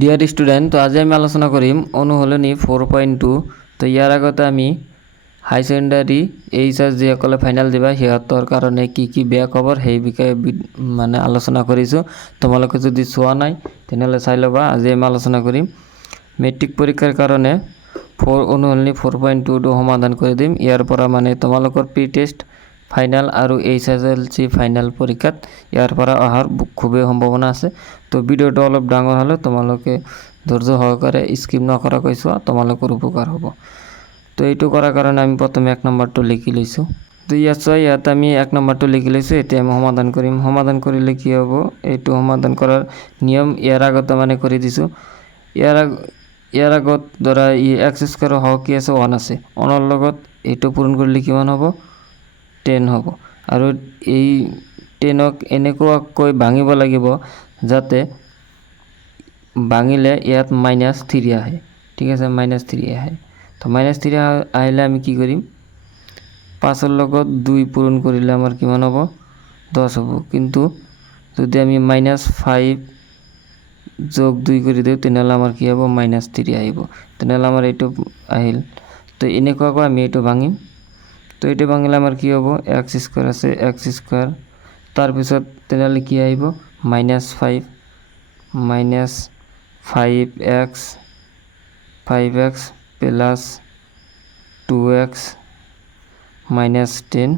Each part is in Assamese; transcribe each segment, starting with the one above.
ডিয়াৰ স্টুডেন্ট, তো আজি আমি আলোচনা কৰিম অনুশীলনী 4.2। তো ইয়াৰ আগতে আমি হাই সেকেন্ডাৰী এইচএস যিসকলে ফাইনেল দিবা সিহঁতৰ কাৰণে কি কি বেয়া খবৰ সেই বিষয়ে মানে আলোচনা কৰিছোঁ। তোমালোকে যদি চোৱা নাই তেনেহ'লে চাই ল'বা। আজি আমি আলোচনা কৰিম মেট্ৰিক পৰীক্ষাৰ কাৰণে অনুশীলনী 4.2টো সমাধান কৰি দিম। ইয়াৰ পৰা মানে তোমালোকৰ প্ৰি টেষ্ট ফাইনেল আৰু এইচএসএলচি ফাইনেল পৰীক্ষাত ইয়াৰ পৰা অহাৰ খুবেই সম্ভাৱনা আছে। তো ভিডিওটো অলপ ডাঙৰ হ'লে তোমালোকে ধৈৰ্য সহকাৰে স্কিপ নকৰাকৈ চোৱা, তোমালোকৰ উপকাৰ হ'ব। তো এইটো কৰাৰ কাৰণে আমি প্ৰথমে 1 নম্বৰটো লিখি লৈছোঁ। তো ইয়াত আমি 1 নম্বৰটো লিখি লৈছোঁ। এতিয়া আমি সমাধান কৰিম। সমাধান কৰিলে কি হ'ব, এইটো সমাধান কৰাৰ নিয়ম ইয়াৰ আগতে মানে কৰি দিছোঁ। ইয়াৰ আগত ধৰা এক্স স্কোৱাৰৰ হওক কি আছে 1 আছে, 1ৰ লগত এইটো পূৰণ কৰিলে কিমান হ'ব 10 হ'ব। আৰু এই 10ক এনেকুৱাকৈ ভাঙিব লাগিব যাতে ভাঙিলে ইয়াত -3 আহে। ঠিক আছে, -3 আহে। তো -3 আহিলে আমি কি কৰিম, 5ৰ লগত 2 পূৰণ কৰিলে আমাৰ কিমান হ'ব 10 হ'ব। কিন্তু যদি আমি -5 যোগ 2 কৰি দিওঁ তেনেহ'লে আমাৰ কি হ'ব -3 আহিব। তেনেহ'লে আমাৰ এইটো আহিল। তো এনেকুৱাকৈ আমি এইটো ভাঙিম। তো এইটো ভাঙিলে আমাৰ কি হ'ব, এক্স স্কোৱাৰ আছে এক্স স্কোৱাৰ, তাৰপিছত তেনেহ'লে কি আহিব -5x প্লাছ 2x -10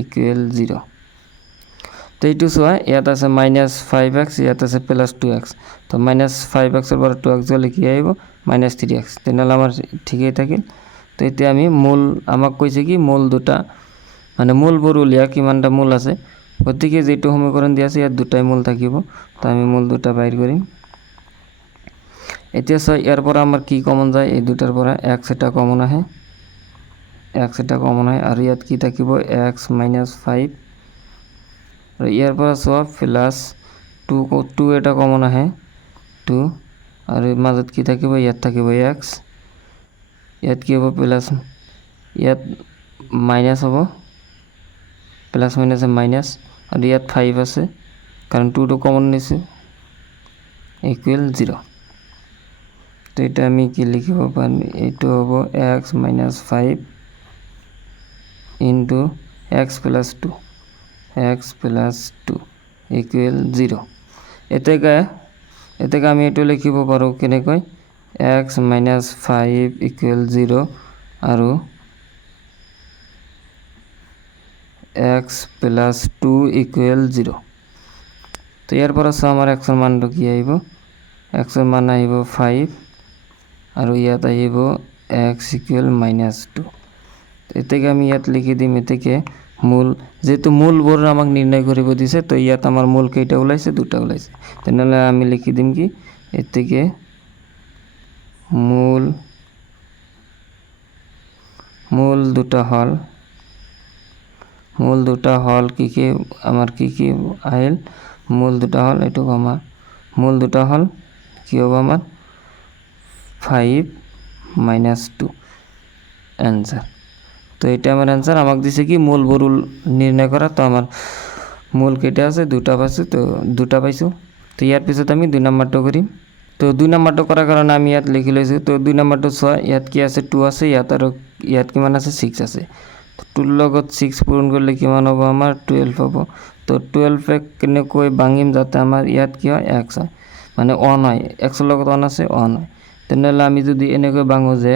ইকুৱেল 0। তো এইটো চোৱা, ইয়াত আছে -5x, ইয়াত আছে +2x। তো -5xৰ পৰা 2x গ'লে কি আহিব -3x। তেনেহ'লে আমাৰ ঠিকেই থাকিল। তো এতিয়া আমি আমাক কৈছে কি মূল দুটা মানে মূলবোৰ উলিয়া, কিমানটা মূল আছে। গতিকে যেটো সমীকৰণ দিয়া আছে ইয়াত দুটাই মূল থাকিব। তো আমি মূল দুটা বাহিৰ কৰিম। এতিয়া চাই ইয়াৰ পৰা আমাৰ কি কমন যায়, এই দুটাৰ পৰা x এটা কমন আহে, আৰু ইয়াত কি থাকিব x -5, আৰু ইয়াৰ পৰা চোৱা প্লাছ 2 এটা কমন আহে 2, আৰু মাজত কি থাকিব, ইয়াত থাকিব x, ইয়াত কি হ'ব প্লাছ, ইয়াত মাইনাছ হ'ব, প্লাছ মাইনাছে মাইনাছ, আৰু ইয়াত 5 আছে কাৰণ 2টো কমন নিছোঁ ইকুৱেল 0। তো এটা আমি কি লিখিব পাৰিম, এইটো হ'ব x -5 ইনটু x + 2 ইকুৱেল 0। এতিয়া আমি এইটো লিখিব পাৰোঁ কেনেকৈ, x -5 ইকুৱেল 0 আৰু x + 2 ইকুৱেল 0। তো ইয়াৰ পৰা চাওঁ আমাৰ x ৰ মানটো কি আহিব, x ৰ মান আহিব 5, আৰু ইয়াত আহিব x ইকুৱেল -2। এতিয়া আমি ইয়াত লিখি দিম, এতেকে মূল যেহেতু মূলবোৰ আমাক নিৰ্ণয় কৰিব দিছে, তো ইয়াত আমাৰ মূল কেইটা ওলাইছে, 2টা ওলাইছে। তেনেহ'লে আমি লিখি দিম কি, এতেকে মূল দুটা হল কি কি আমাৰ কি আহিল, মূল দুটা হল এইটো মূল দুটা হল কি হ'ব আমাৰ 5 - 2 এনসাৰ। তো এটা আমাৰ অ্যান্সাৰ। আমাক দিছে কি মূলবোৰ নিৰ্ণয় কৰা। তো আমাৰ মূল কেটে আছে 2টা পাইছোঁ, তো 2টা পাইছোঁ। তো ইয়াৰ পিছত আমি 2 নম্বৰটো কৰিম। তো 2 নম্বৰটো কৰাৰ কাৰণে আমি ইয়াত লিখি লৈছোঁ। তো 2 নম্বৰটো চোৱা, ইয়াত কি আছে 2 আছে, ইয়াত কিমান আছে 6 আছে। তো 2ৰ লগত 6 পূৰণ কৰিলে কিমান হ'ব আমাৰ 12 হ'ব। তো 12 কেনেকৈ ভাঙিম যাতে আমাৰ ইয়াত কি হয় x হয়, মানে 1 হয়, x ৰ লগত 1 আছে 1 হয়। তেনেহ'লে আমি যদি এনেকৈ ভাঙো যে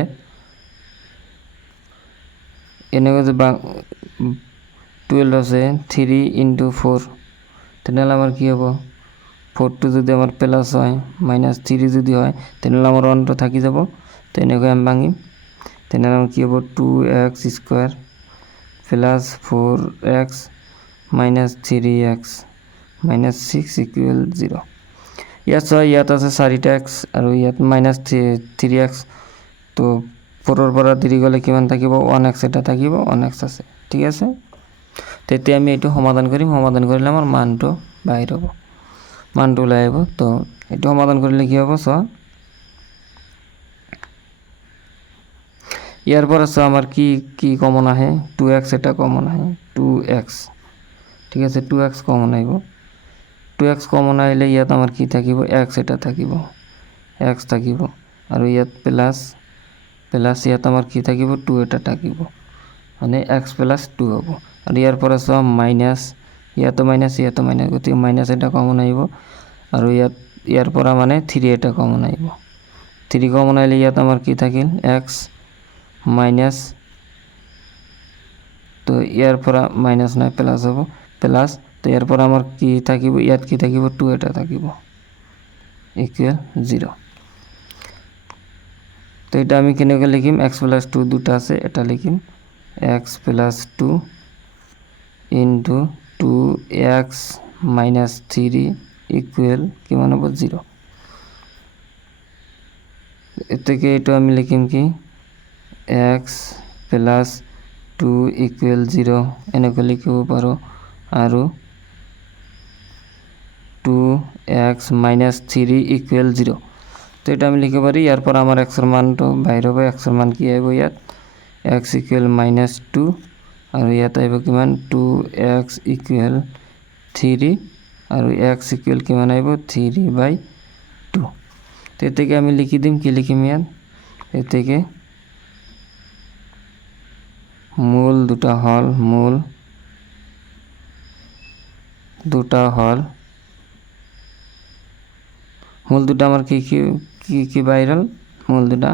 12 আছে 3 × 4, তেনেহ'লে আমাৰ কি হ'ব, 4টো যদি আমাৰ প্লাছ হয় -3 যদি হয় তেনেহ'লে আমাৰ 1টো থাকি যাব। তো এনেকৈ আমি ভাঙিম। তেনেহ'লে আমাৰ কি হ'ব 2x² plus 4x -3x -6 equal 0। ইয়াত চোৱা, ইয়াত আছে 4টা x আৰু ইয়াত -3x। তো 4ৰ পৰা 3 গ'লে কিমান থাকিব 1x এটা থাকিব, 1x আছে। ঠিক আছে, তেতিয়া আমি এইটো সমাধান কৰিম। সমাধান কৰিলে আমাৰ মানটো বাহিৰ হ'ব, মানটো ওলাই আহিব। তো এইটো সমাধান কৰিলে কি হ'ব চোৱা, ইয়াৰ পৰা চোৱা আমাৰ কি কমন আহে, 2x এটা কমন আহে 2x। ঠিক আছে, 2x কমন আহিব। 2x কমন আহিলে ইয়াত আমাৰ কি থাকিব x এটা থাকিব। x থাকিব আৰু ইয়াত প্লাছ ইয়াত আমাৰ কি থাকিব 2 এটা থাকিব মানে x + 2 হ'ব আৰু ইয়াৰ পৰা চোৱা মাইনাছ ইয়াতো মাইনাছ গতিকে মাইনাছ এটা কমন আহিব আৰু ইয়াৰ পৰা মানে 3 এটা কমন আহিব 3 কমন আহিলে ইয়াত আমাৰ কি থাকিল x মাইনাছ তো ইয়াৰ পৰা মাইনাছ নাই প্লাছ হ'ব প্লাছ তো ইয়াৰ পৰা আমাৰ কি থাকিব ইয়াত কি থাকিব 2 এটা থাকিব ইকুয়াল 0 তো এটা আমি কেনেকৈ লিখিম x + 2 দুটা আছে এটা লিখিম x + 2 ইনটু 2x - 3 ইকুয়াল কিমান হ'ব 0 এতেকে এটা আমি লিখিম কি x + 2 ইকুয়াল 0 এনেকৈ লিখিব পাৰো আৰু 2x - 3 ইকুয়াল 0 তো এটা আমি লিখিব পারি ইয়ার পর আমার x এর মানটো বাইরে হবে x এর মান কি আইব ইয়াত x ইকুয়াল -2 আর ইয়াত আইব কিমান 2x ইকুয়াল 3 আর x ইকুয়াল কিমান আইব 3/2 তো এর থেকে আমি লিখি দিম কি লিখিম ইয়াত এর থেকে মূল দুটা হল মূল দুটা আমার কি বাইরাল মূল দুটা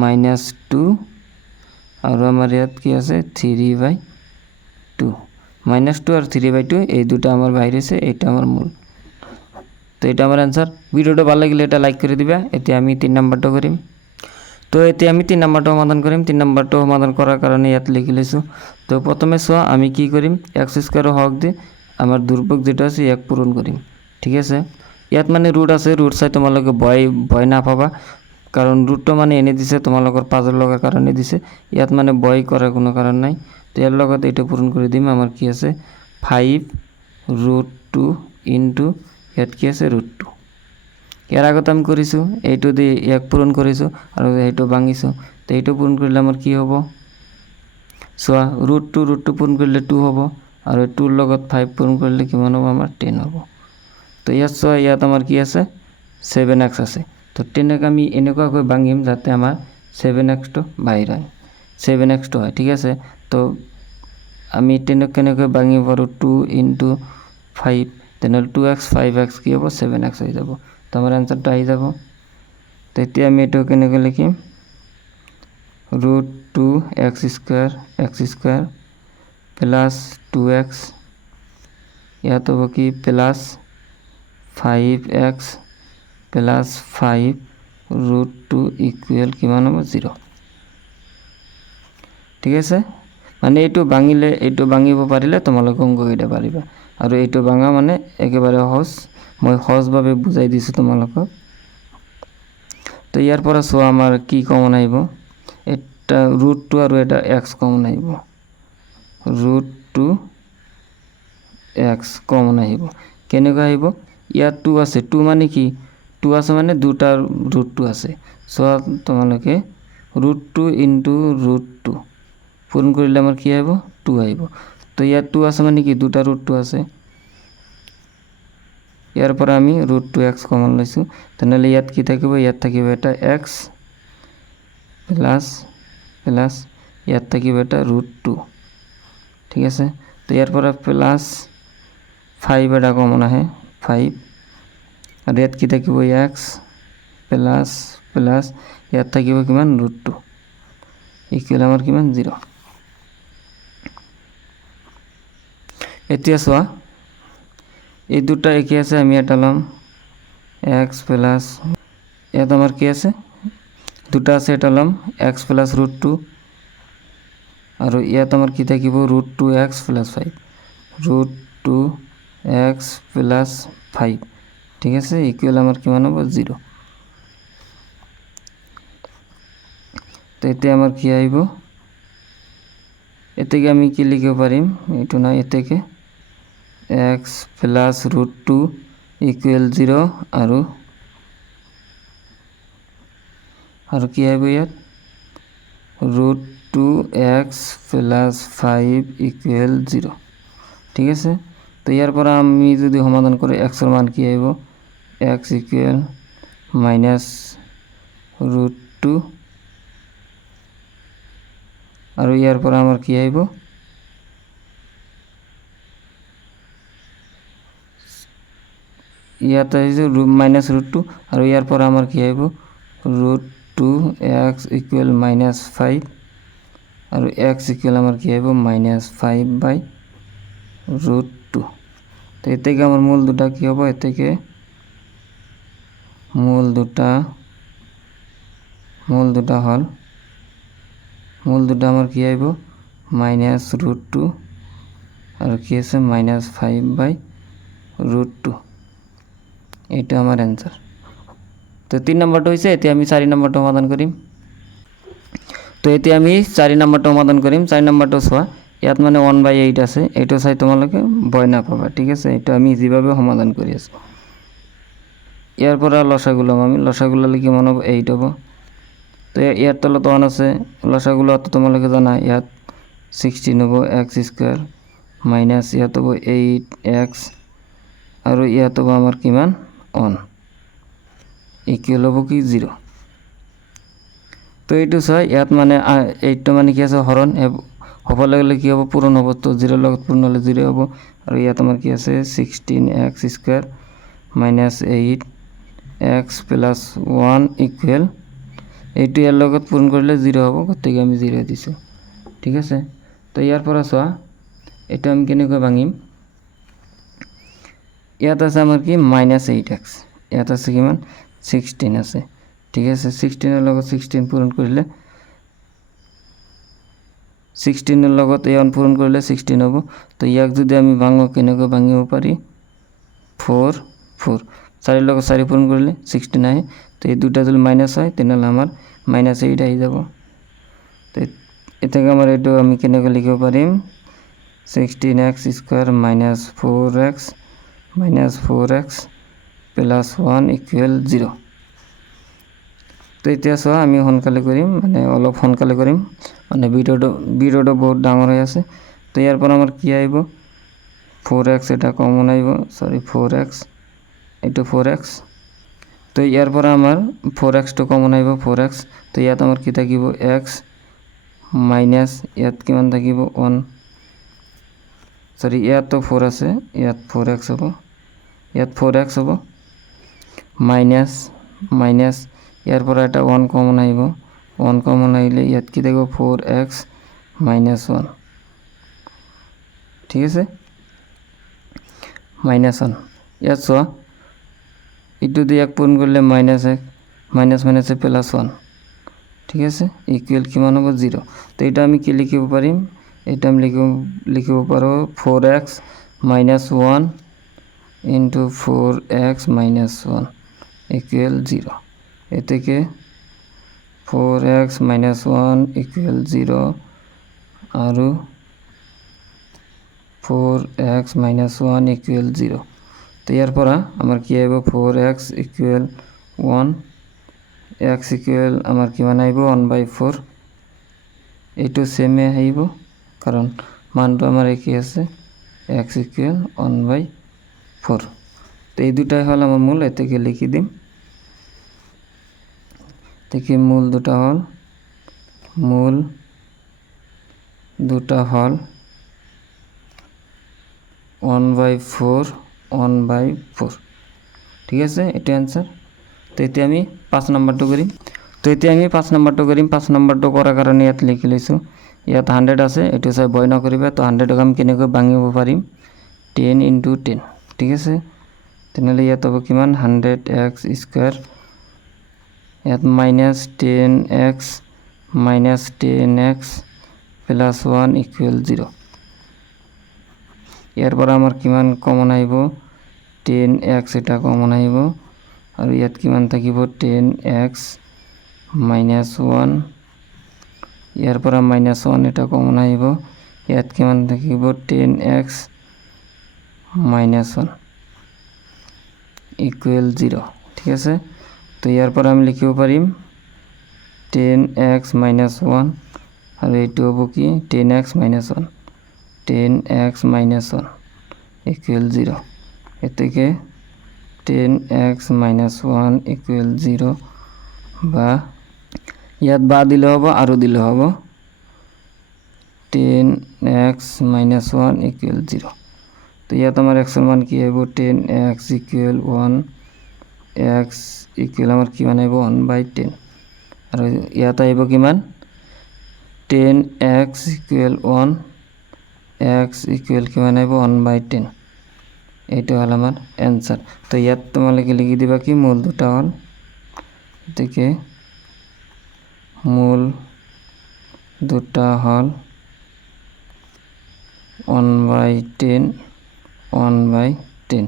-2 আর আমার ইয়াত কি আছে 3/2 -2 আর 3/2 এই দুটো আমার বাইরেছে এটা আমার মূল তো এটা আমার आंसर ভিডিওটা ভালো লাগলে এটা লাইক করে দিবা এতে আমি 3 নাম্বারটা করিম তো এতে আমি 3 নাম্বারটা সমাধান করিম 3 নাম্বারটা সমাধান করার কারণে ইয়াত লিখি লৈছো তো প্রথমে সোয়া আমি কি করিম x² হক দি আমার দুর্ভোগ যেটা আছে এক পূরণ করিম ঠিক আছে ইয়াত মানে রুট আছে রুট চাই তোমালোকে ভয় না পাবা কারণ রুটটা মানে এনে দিছে তোমালোকৰ পাজৰ লগাৰ কারণে দিছে ইয়াত মানে ভয় করার কোনো কারণ নাই তো এর লগত এটা পূরণ করে দিম আমার কি আছে 5√2 ইনটু ইয়াত কি আছে √2 এর আগত আমি করিছো এইটো দি এক পূরণ করিছো আর এইটো ভাঙিছো তো এইটো পূরণ করলে আমার কি হবে সোয়া √2 পূরণ করলে 2 হবে আর 2 এর লগত 5 পূরণ করলে কিমান হবে আমার 10 হবে তো ইয়াত আমার কি আছে 7x আছে তো 10 আমি এনেকুৱাকৈ ভাঙিম যাতে আমার 7x টো বাইরে হয় 7x টো হয় ঠিক আছে তো আমি 10 কেনেকৈ ভাঙিব পাৰো 2 ইনটু 5 তেনে 2x 5x কি হ'ব 7x হৈ যাব তো আমার आंसरটা আহি যাব তো এতিয়া আমি এটো কেনেকৈ লিখিম √2x² প্লাস 2x ইয়াত হ'ব কি প্লাস 5x প্লাস 5√2 ইকুয়াল কিমান হ'ব 0 ঠিক আছে মানে এইটো ভাঙিলে এইটো ভাঙিব পাৰিলে তোমালোকে অংক এটা পাৰিবা আৰু এইটো ভাঙা মানে একেবাৰে সহজ মই সহজভাৱে বুজাই দিছো তোমালোকক তো ইয়াৰ পৰা সোয়া আমাৰ কি কমন আহিব এটা √2 আৰু এটা x কমন আহিব √2x কমন আহিব কেনেকৈ আহিব ইয়াত 2 আছে 2 মানে কি 2 আছে মানে দুটা √2 আছে সো তোমালোকে √2 ইনটু √2 পূরণ কৰিলে আমাৰ কি আহিব 2 আহিব তো ইয়াত 2 আছে মানে কি দুটা √2 আছে ইয়াৰ পৰা আমি √2x কমন লৈছো তেনলে ইয়াত কি থাকিব ইয়াত থাকিব এটা x প্লাস ইয়াত থাকিব এটা √2 ঠিক আছে তো ইয়াৰ পৰা প্লাস 5 এটা কমন আহে 5 আর ইয়াত কি থাকিব x প্লাস ইয়াত থাকিব কিমান √2 ইকুয়াল আমার কিমান 0 এতিয়া সোয়া এই দুটা একই আছে আমি এটা লম x প্লাস ইয়াত আমার কি আছে দুটা আছে এটা লম x প্লাস √2 আর ইয়াত আমার কি থাকিব √2x প্লাস 5 √2x প্লাস 5 ঠিক আছে ইকুয়াল আমার কিমান হবে 0 তো এতে আমার কি আইব এতে আমি কি লিখতে পারিম এটো না এতে x প্লাস √2 ইকুয়াল 0 আর কি আইব ইয়াত √2x প্লাস 5 ইকুয়াল 0 ঠিক আছে তো ইয়ার পর আমি যদি সমাধান করি x এর মান কি আইব x ইকুয়াল মাইনাস √2 আৰু ইয়াৰ পৰা আমাৰ কি আহিব ইয়াত আহিছে মাইনাস √2 আৰু ইয়াৰ পৰা আমাৰ কি আহিব √2x ইকুৱেল -5 আৰু x ইকুৱেল আমাৰ কি আহিব -5/√2 তো এতেকে আমার মূল দুটা কি হবে এতেকে মূল দুটা হল মূল দুটা আমার কি আইব -√2 আর কি আছে -5/√2 এটা আমার অ্যান্সার তো 3 নম্বরটা হইছে এতে আমি 4 নম্বরটা সমাধান করিম তো এতে আমি 4 নম্বরটা সমাধান করিম 4 নম্বরটা সোয়া ইয়াত মানে 1/8 আছে এটা চাই তোমালোকে ভয় না পাবা ঠিক আছে এটা আমি যেভাবে সমাধান কৰি আছো ইয়াৰ পৰা লসাগুলো আমি লসাগুলো লিখি মনে হবে 8 হ'ব তো ইয়াৰ তলত 1 আছে লসাগুলো তো তোমালোকে জানা ইয়াত 16 হ'ব x² মাইনাস ইয়াত হ'ব 8x আৰু ইয়াত হ'ব আমাৰ কিমান 1 ইকুৱেল হ'ব কি 0 তো এইটো চাই ইয়াত মানে 8 মানে কি আছে হৰণ হ'ব লাগলে কি হ'ব পূৰণ হ'ব তো 0 লগত পূৰণ হলে 0 হ'ব আৰু ইয়াত আমাৰ কি আছে 16x² minus 8x plus 1 equal এইটো ইয়াৰ লগত পূৰণ কৰিলে 0 হ'ব গতিকে আমি 0 দিছো ঠিক আছে তো ইয়াৰ পৰা চোৱা এটা আমি কেনেকৈ ভাঙিম ইয়াত আছে আমাৰ কি -8x ইয়াত আছে কিমান 16 আছে ঠিক আছে 16 এর লগত 16 পূরণ কৰিলে 16 এৰ লগত এই 1 পূৰণ কৰিলে 16 হ'ব তো ইয়াক যদি আমি ভাঙো কেনেকৈ ভাঙিব পাৰি 4 4 4 এৰ লগত 4 পূৰণ কৰিলে 16 আহে তো এই দুটা যদি মাইনাস হয় তেনহলে আমার -8 আহি যাব তো এটাকে আমার এটো আমি কেনেকৈ লিখিব পাৰিম 16x² -4x প্লাস 1 ইকুৱেল 0 তো এতিয়া চোৱা আমি সোনকালে কৰিম মানে অলপ সোনকালে কৰিম মানে ভিডিওটো বহুত ডাঙৰ হৈ আছে তো ইয়াৰ পৰা আমাৰ কি আহিব 4x এটা কমন আহিব সৰি 4x এটা 4x তো ইয়াৰ পৰা আমাৰ 4x টো কমন আহিব 4x তো ইয়াত আমাৰ কি থাকিব x মাইনাস ইয়াত কিমান থাকিব 1 সরি ইয়াত তো 4 আছে ইয়াত 4x হ'ব ইয়াত 4x হ'ব মাইনাস ইয়াৰ পৰা এটা 1 কমন আহিব 1 কমন আহিলে ইয়াত কি থাকিব 4x -1 ঠিক আছে -1 ইয়াত চোৱা ইটো দিয়ে এক পূৰণ কৰিলে -1 মাইনাস প্লাস 1 ঠিক আছে ইকুৱেল কিমান হ'ব 0 তো এটা আমি কি লিখিব পাৰিম এটা আমি লিখিব পাৰো 4x -1 into 4x -1 equal 0 এতেকে 4x -1 equal 0 আৰু 4x -1 equal 0 তো ইয়াৰ পৰা আমাৰ কি আহিব 4x equal 1 x equal আমাৰ কিমান আহিব 1/4 এইটো সেমে আহিব কাৰণ মানটো আমাৰ একই আছে x equal 1/4 তো এই দুটাই হল আমার মূল এটাকে লিখি দিম দেখি মূল দুটা হল 1/4 1/4 ঠিক আছে এটা आंसर তো এতে আমি 5 নম্বরটো কৰিম তো এতে আমি 5 নম্বৰটো কৰিম 5 নম্বৰটো কৰাৰ কাৰণে ইয়াত লিখি লৈছো ইয়াত 100 আছে এটো চাই বয় নকৰিবা তো 100 ক আমি কেনেকৈ ভাঙিব পাৰিম 10 * 10 ঠিক আছে তেনেহলে ইয়াত হ'ব কিমান 100x² ইয়াত -10x প্লাস 1 ইকুৱেল 0 ইয়াৰ পৰা আমাৰ কিমান কমন আহিব 10x এটা কমন আহিব আৰু ইয়াত কিমান থাকিব 10x -1 ইয়াৰ পৰা -1 এটা কমন আহিব ইয়াত কিমান থাকিব 10x -1 ইকুৱেল 0 ঠিক আছে তো ইয়াৰ পৰা আমি লিখিব পাৰিম 10x -1 আৰু এইটো হ'ব কি 10x -1 10x -1 ইকুৱেল 0 এতেকে 10x মাইনাস 1 ইকুয়াল 0 বা ইয়াত বা দিলে হ'ব আৰু দিলে হ'ব 10x মাইনাস 1 ইকুয়াল 0 তো ইয়াত আমার x এর মান কি হইব 10x ইকুয়াল 1 x ইকুয়াল আমার কি মান হইব 1/10 আর ইয়াত আইব কি মান 10x ইকুয়াল 1 x ইকুয়াল কি মান হইব 1/10 এইটা হল আমার অ্যান্সার তো ইয়াত তোমাকে লিখে দিবা কি মূল দুটা হল থেকে মূল দুটা হল 1/10 1/10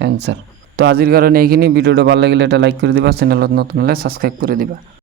অ্যান্সার তো আজির কারণে এইখানে ভিডিওটা ভালো লাগলে এটা লাইক করে দিবা চ্যানেলত নতুন হলে সাবস্ক্রাইব করে দিবা।